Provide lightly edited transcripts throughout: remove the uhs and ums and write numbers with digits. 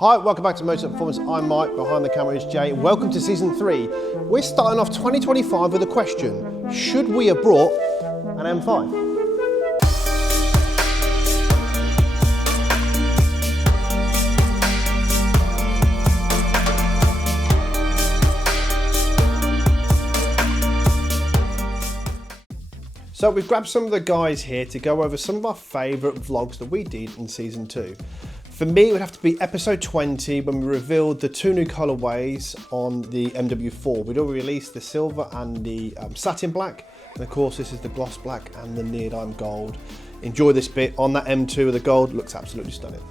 Hi, welcome back to Motech Performance. I'm Mike, behind the camera is Jay. Welcome to season 3. We're starting off 2025 with a question. Should we have brought an M5? So we've grabbed some of the guys here to go over some of our favourite vlogs that we did in season 2. For me, it would have to be episode 20 when we revealed the 2 new colourways on the MW4. We'd already released the silver and the satin black, and of course this is the gloss black and the neodyme gold. Enjoy this bit on that M2 with the gold, looks absolutely stunning.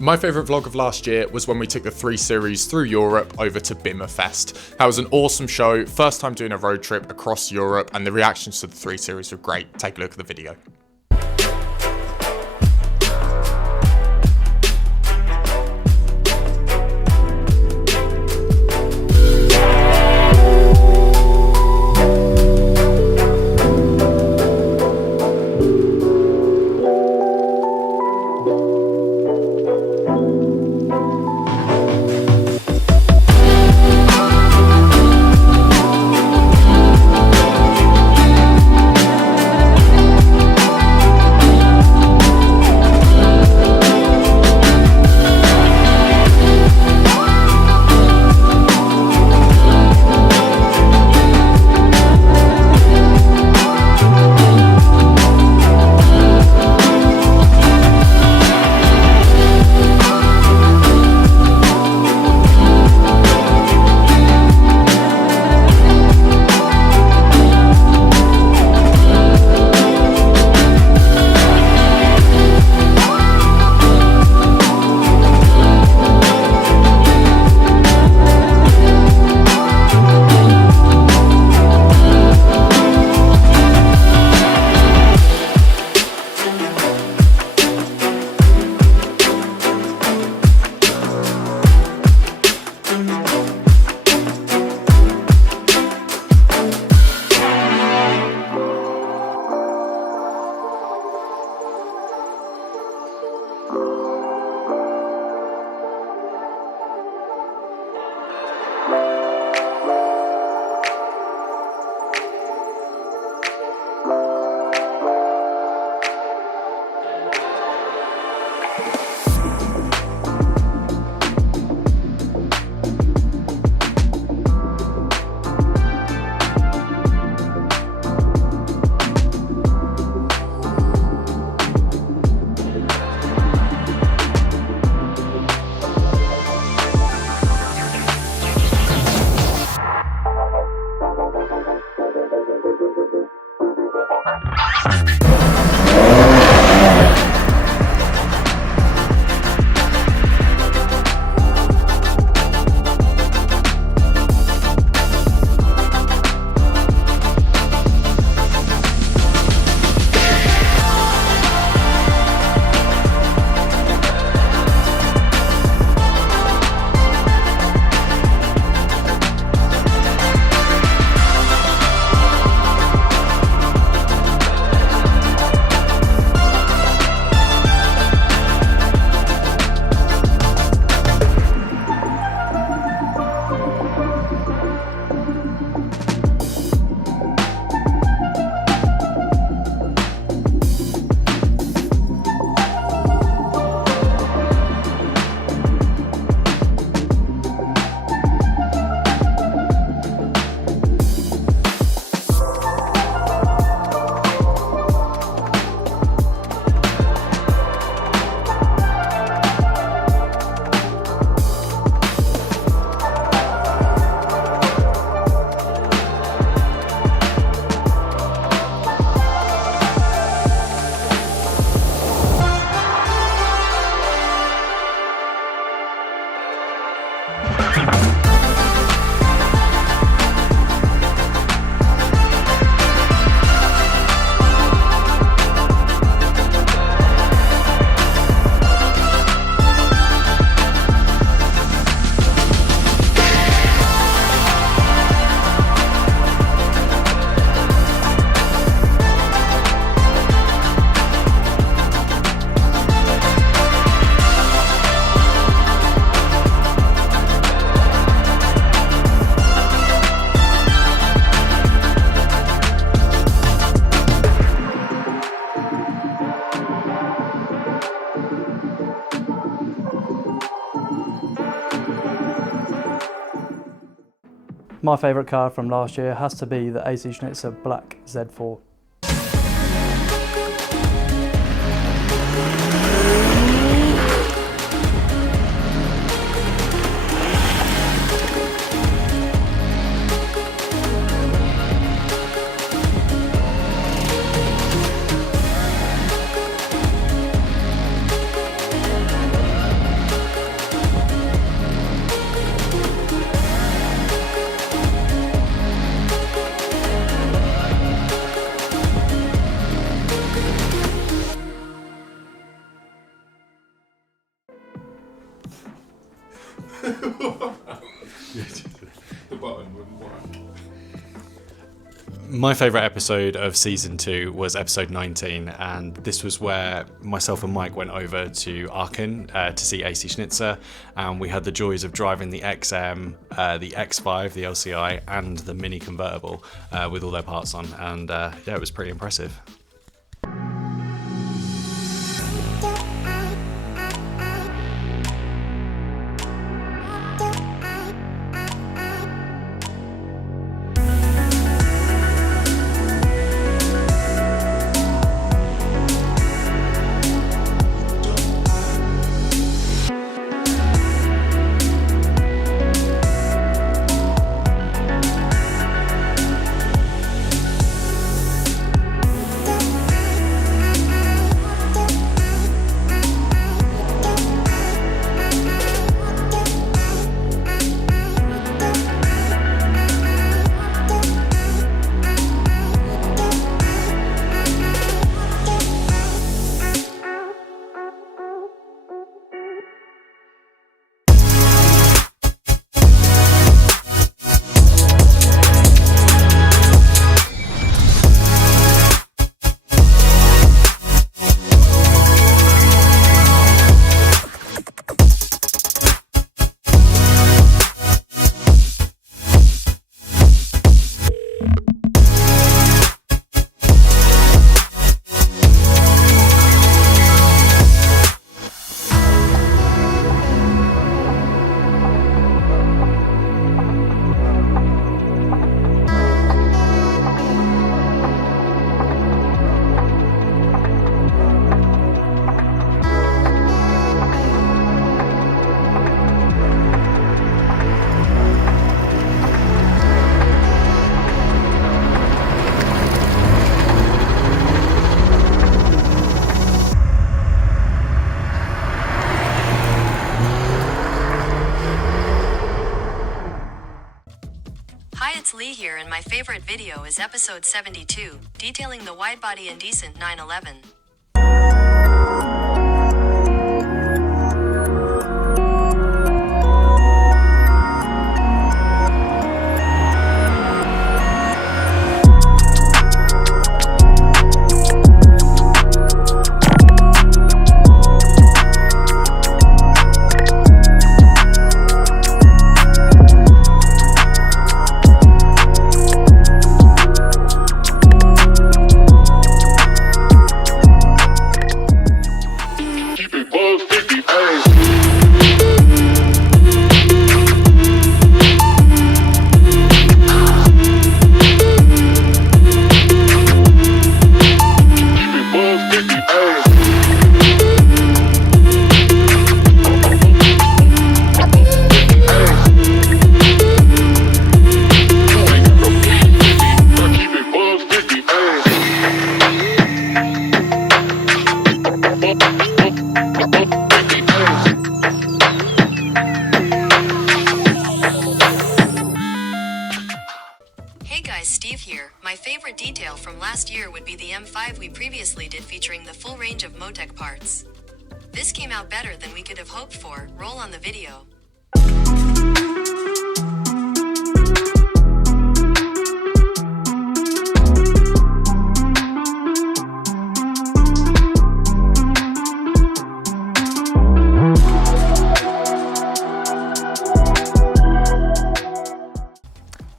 My favourite vlog of last year was when we took the 3 Series through Europe over to BMW Fest. That was an awesome show, first time doing a road trip across Europe, and the reactions to the 3 Series were great. Take a look at the video. My favourite car from last year has to be the AC Schnitzer Black Z4. The button wouldn't work. My favourite episode of season 2 was episode 19, and this was where myself and Mike went over to Aachen to see AC Schnitzer, and we had the joys of driving the XM, the X5, the LCI, and the Mini convertible with all their parts on, and yeah, it was pretty impressive. It's Lee here, and my favorite video is episode 72, detailing the widebody and decent 911. Steve here. My favorite detail from last year would be the M5 we previously did, featuring the full range of Motech parts. This came out better than we could have hoped for. Roll on the video.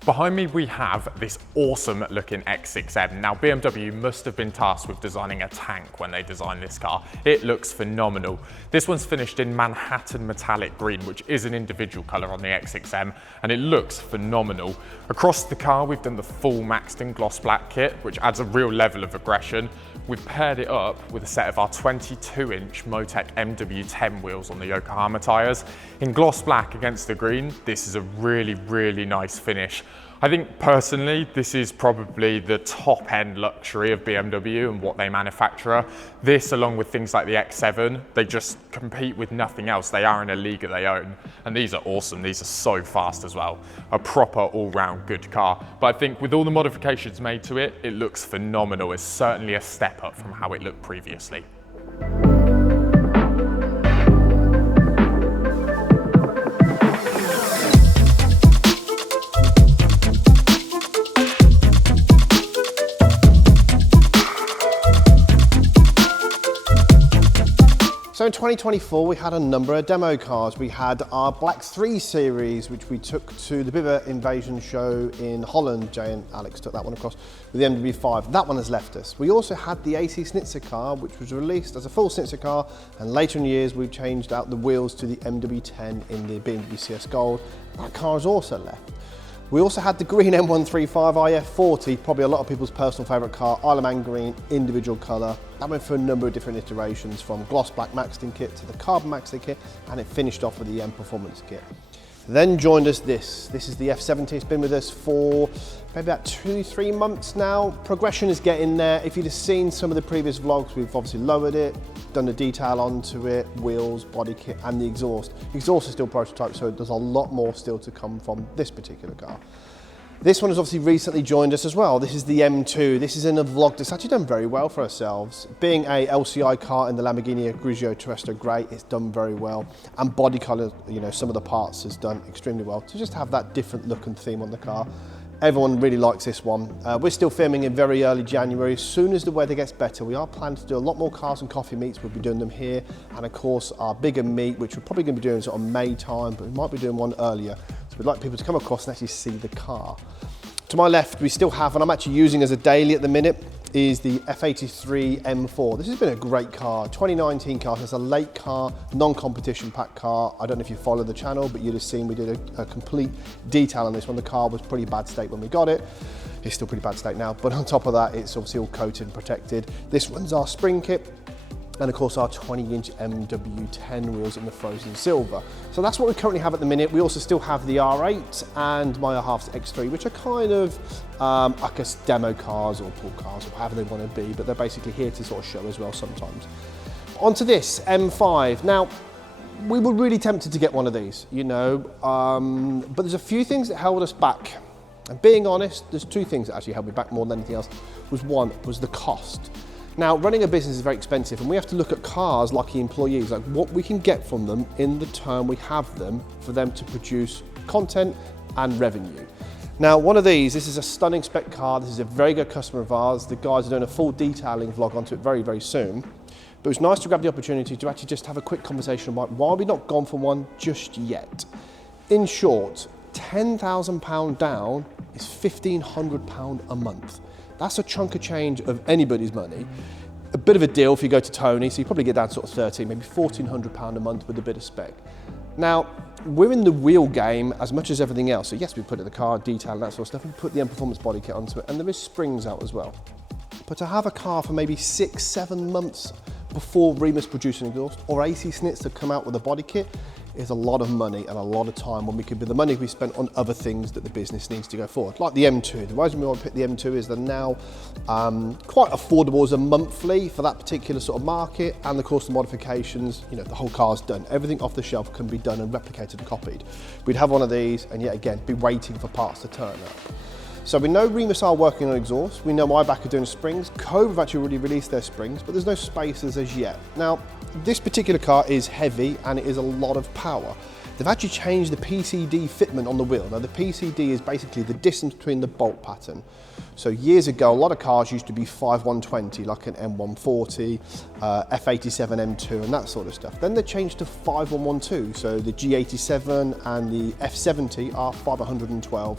Behind me we have this awesome looking X6M. Now BMW must have been tasked with designing a tank when they designed this car. It looks phenomenal. This one's finished in Manhattan metallic green, which is an individual colour on the X6M, and it looks phenomenal. Across the car we've done the full maxed in gloss black kit, which adds a real level of aggression. We've paired it up with a set of our 22-inch Motech MW10 wheels on the Yokohama tyres. In gloss black against the green, this is a really, really nice finish. I think personally, this is probably the top end luxury of BMW and what they manufacture. This, along with things like the X7, they just compete with nothing else. They are in a league of their own. And these are awesome. These are so fast as well. A proper all-round good car. But I think with all the modifications made to it, it looks phenomenal. It's certainly a step up from how it looked previously. So in 2024, we had a number of demo cars. We had our Black 3 Series, which we took to the Bibber Invasion show in Holland. Jay and Alex took that one across with the BMW 5. That one has left us. We also had the AC Schnitzer car, which was released as a full Schnitzer car, and later in years, we've changed out the wheels to the MW10 in the BMW CS Gold. That car has also left. We also had the green M135 IF40, probably a lot of people's personal favourite car, Isle of Man green, individual colour. That went through a number of different iterations, from gloss black maxed in kit to the carbon maxed in kit, and it finished off with the M Performance kit. Then joined us this is the F70. It's been with us for maybe about 2-3 months now. Progression is getting there. If you'd have seen some of the previous vlogs, we've obviously lowered it, done the detail onto it, wheels, body kit, and the exhaust. The exhaust is still prototype, so there's a lot more still to come from this particular car. This one has obviously recently joined us as well. This is the M2. This is in a vlog that's actually done very well for ourselves. Being a LCI car in the Lamborghini Grigio Terrestre Grey, it's done very well. And body colour, you know, some of the parts has done extremely well. To just have that different look and theme on the car. Everyone really likes this one. We're still filming in very early January. As soon as the weather gets better, we are planning to do a lot more cars and coffee meets. We'll be doing them here. And of course, our bigger meet, which we're probably going to be doing sort of May time, but we might be doing one earlier. So we'd like people to come across and actually see the car. To my left, we still have, and I'm actually using as a daily at the minute, is the F83 M4. This has been a great car, 2019 car. It's a late car, non-competition pack car. I don't know if you follow the channel, but you'd have seen we did a complete detail on this one. The car was pretty bad state when we got it. It's still pretty bad state now, but on top of that, it's obviously all coated and protected. This runs our spring kit, and of course our 20-inch MW10 wheels in the frozen silver. So that's what we currently have at the minute. We also still have the R8 and my half's X3, which are kind of, I guess, demo cars or pool cars or however they want to be, but they're basically here to sort of show as well sometimes. Onto this M5. Now, we were really tempted to get one of these, you know, but there's a few things that held us back. And being honest, there's two things that actually held me back more than anything else. One was the cost. Now, running a business is very expensive, and we have to look at cars like the employees, like what we can get from them in the term we have them for them to produce content and revenue. Now, one of these, this is a stunning spec car. This is a very good customer of ours. The guys are doing a full detailing vlog onto it very, very soon. But it was nice to grab the opportunity to actually just have a quick conversation about why we've not gone for one just yet. In short, £10,000 down is £1,500 a month. That's a chunk of change of anybody's money. A bit of a deal if you go to Tony, so you probably get down to sort of 13, maybe £1,400 a month with a bit of spec. Now, we're in the wheel game as much as everything else. So yes, we put it in the car, detail and that sort of stuff. We put the M Performance body kit onto it, and there is springs out as well. But to have a car for maybe 6-7 months before Remus produce an exhaust, or AC Schnitzer come out with a body kit, is a lot of money and a lot of time when we could be the money we spent on other things that the business needs to go forward. Like the M2. The reason we want to pick the M2 is they're now quite affordable as a monthly for that particular sort of market, and of course the modifications, you know, the whole car's done. Everything off the shelf can be done and replicated and copied. We'd have one of these and yet again be waiting for parts to turn up. So we know Remus are working on exhaust. We know Maybach are doing springs. Cove have actually already released their springs, but there's no spacers as yet. Now, this particular car is heavy and it is a lot of power. They've actually changed the PCD fitment on the wheel. Now the PCD is basically the distance between the bolt pattern. So years ago, a lot of cars used to be 5/120, like an M140, F87 M2 and that sort of stuff. Then they changed to 5/112, so the G87 and the F70 are 5/112.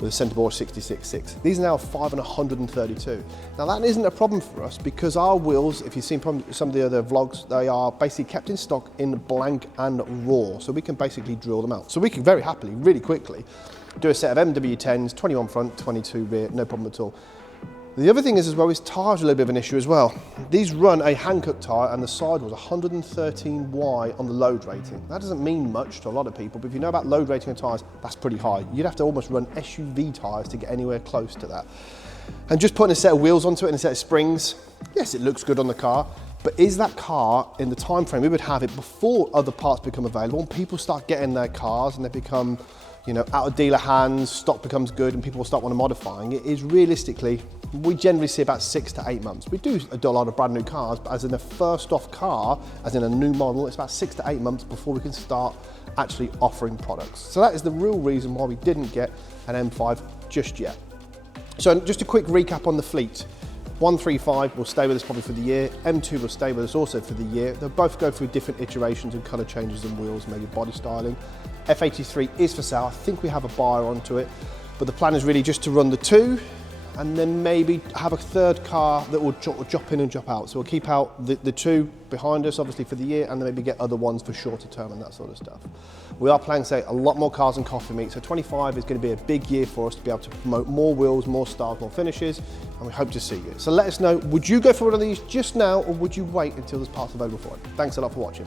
with a centrebore 66.6. These are now 5 and 132. Now that isn't a problem for us because our wheels, if you've seen from some of the other vlogs, they are basically kept in stock in blank and raw. So we can basically drill them out. So we can very happily, really quickly, do a set of MW10s, 21 front, 22 rear, no problem at all. The other thing is as well, is tyres are a little bit of an issue as well. These run a hand-cut tyre and the side was 113Y on the load rating. That doesn't mean much to a lot of people, but if you know about load rating of tyres, that's pretty high. You'd have to almost run SUV tyres to get anywhere close to that. And just putting a set of wheels onto it and a set of springs, yes, it looks good on the car, but is that car in the time frame we would have it before other parts become available and people start getting their cars and they become, you know, out of dealer hands, stock becomes good and people will start wanting modifying? It is realistically, we generally see about 6 to 8 months. We do a lot of brand new cars, but as in a first off car, as in a new model, it's about 6 to 8 months before we can start actually offering products. So that is the real reason why we didn't get an M5 just yet. So just a quick recap on the fleet. 135 will stay with us probably for the year. M2 will stay with us also for the year. They'll both go through different iterations and colour changes and wheels, maybe body styling. F83 is for sale. I think we have a buyer onto it, but the plan is really just to run the two and then maybe have a third car that will drop in and drop out. So we'll keep out the two behind us, obviously for the year, and then maybe get other ones for shorter term and that sort of stuff. We are planning to say a lot more cars and coffee meet, so 25 is going to be a big year for us to be able to promote more wheels, more styles, more finishes, and we hope to see you. So let us know, would you go for one of these just now, or would you wait until there's parts available for it? Thanks a lot for watching.